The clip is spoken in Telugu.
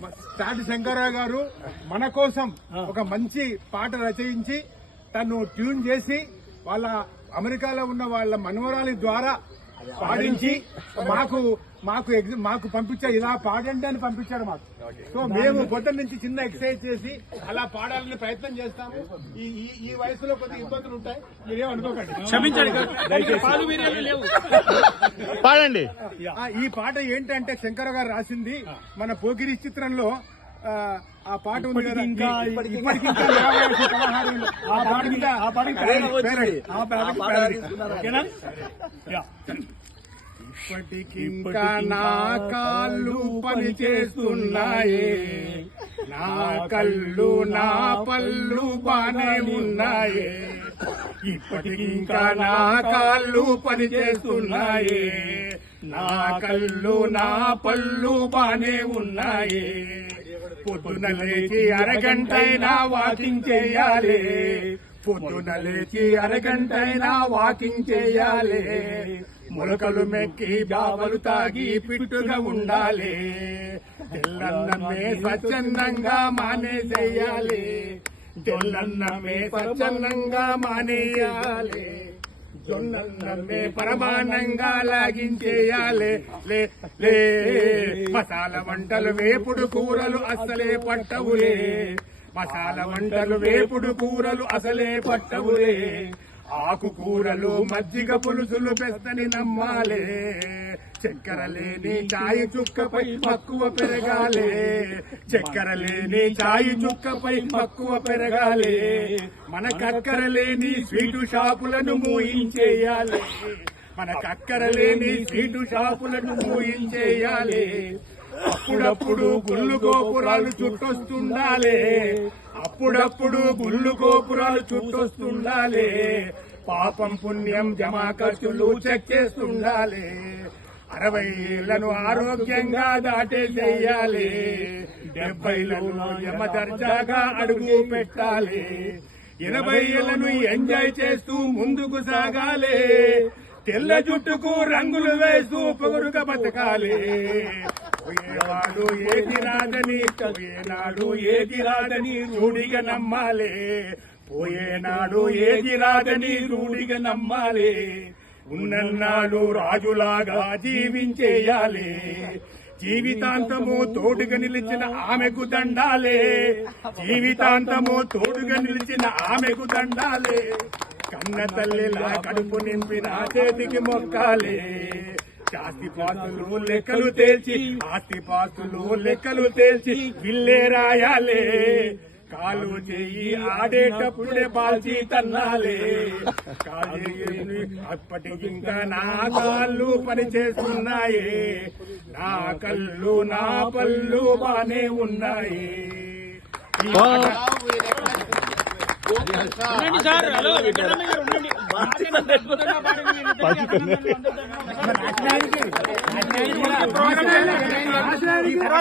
మ- చాటి శంకరరావు గారు మన కోసం ఒక మంచి పాట రచయించి తను ట్యూన్ చేసి వాళ్ళ అమెరికాలో ఉన్న వాళ్ళ మనవరాలి ద్వారా పాడించి మాకు మాకు మాకు పంపించారు ఇలా పాడండి అని పంపించాడు మాకు. సో మేము పొద్దున్న నుంచి చిన్న ఎక్సర్సైజ్ చేసి అలా పాడాలని ప్రయత్నం చేస్తాము. ఈ ఈ- వయసులో కొద్దిగా ఇబ్బందులు ఉంటాయి. మీరేం అనుకోకండి. క్షమించండి పాడండి. ఈ పాట ఏంటంటే శంకర గారు రాసింది మన పోకిరి చిత్రంలో ఆ, ఆ పాట ఉంది కదా ఇంకా ఇప్పటికి ఇంకా. ఆ పాట మీద ఆ. ఇప్పటికింకా నా కాళ్ళు పని చేస్తున్నాయే. నా కళ్ళు నా పళ్ళు బానే ఉన్నాయే. ఇప్పటికింకా నా కాళ్ళు పనిచేస్తున్నాయే. నా కళ్ళు నా పళ్ళు బానే ఉన్నాయే. పొద్దున లేచి అరగంటైనా వాకింగ్ చేయాలి. పొద్దున లేచి అరగంటైనా వాకింగ్ చేయాలి. మొలకలు మెక్కి బావలు తాగి పిట్టుగా ఉండాలి. తెల్లన్నమే స్వచ్ఛందంగా మానేసేయాలి జొల్లన్నమే స్వచ్ఛందంగా మానేయాలి. జొన్నన్నమే పరమానంగా లాగించేయాలి లే మసాల వంటలు వేపుడు కూరలు అసలే పట్టవులే. మసాల వంటలు వేపుడు కూరలు అసలే పట్టవులే. ఆకుకూరలు మజ్జిగ పులుసులు పెస్తని నమ్మాలే. చక్కెర లేని చాయి చుక్కపై మక్కువ పెరగాలే. చక్కెర లేని చాయి చుక్కపై మక్కువ పెరగాలే. మన కక్కర లేని స్వీటు షాపులను మూయించేయాలి. మన కక్కర లేని స్వీటు షాపులను మూయించేయాలి. అప్పుడప్పుడు గుళ్ళు గోపురాలు చుట్టొస్తుండాలి. అప్పుడప్పుడు గుళ్ళు గోపురాలు చుట్టొస్తుండాలి. పాపం పుణ్యం జమా ఖర్చులు చెక్ అరవై ఏళ్ళను ఆరోగ్యంగా దాటేసేయాలి డెబ్బైలను యమ దర్జాగా అడుగు పెట్టాలి. ఎనభై ఏళ్ళను ఎంజాయ్ చేస్తూ ముందుకు సాగాలి. తెల్ల జుట్టుకు రంగులు వేస్తూ పొగరుగా బతకాలి. పోయేవాడు ఏది రాదని పోయేనాడు ఏది రాదని రూఢిగా నమ్మాలి. పోయేనాడు ఏది రాదని రూఢిగా నమ్మాలి. ఉన్నన్నాడు రాజులాగా జీవించేయాలి. జీవితాంతము తోడుగా నిలిచిన ఆమెకు దండాలే. జీవితాంతము తోడుగా నిలిచిన ఆమెకు దండాలే. కన్న తల్లిలా కడుపు నింపిన చేతికి మొక్కాలే. ఆస్తి పాస్తులు లెక్కలు తేల్చి ఆస్తి పాస్తులు లెక్కలు తేల్చి విల్లే రాయాలే. కాలు చెయ్యి ఆడేటప్పుడే బాల్చి తన్నాలే. కాలు అప్పటికి ఇంకా నా కాళ్ళు పని చేస్తున్నాయి నా కళ్ళు నా పళ్ళు బానే ఉన్నాయి. ఈ పాట ఉండండి సార్ హలో వెంకటరమణ గారు ఉండండి బాగా అద్భుతంగా పాడిన మీరిద్దరికీ అభినందనలు అందజేస్తున్నాం. రాష్ట్రానికి రాష్ట్రానికి కూడా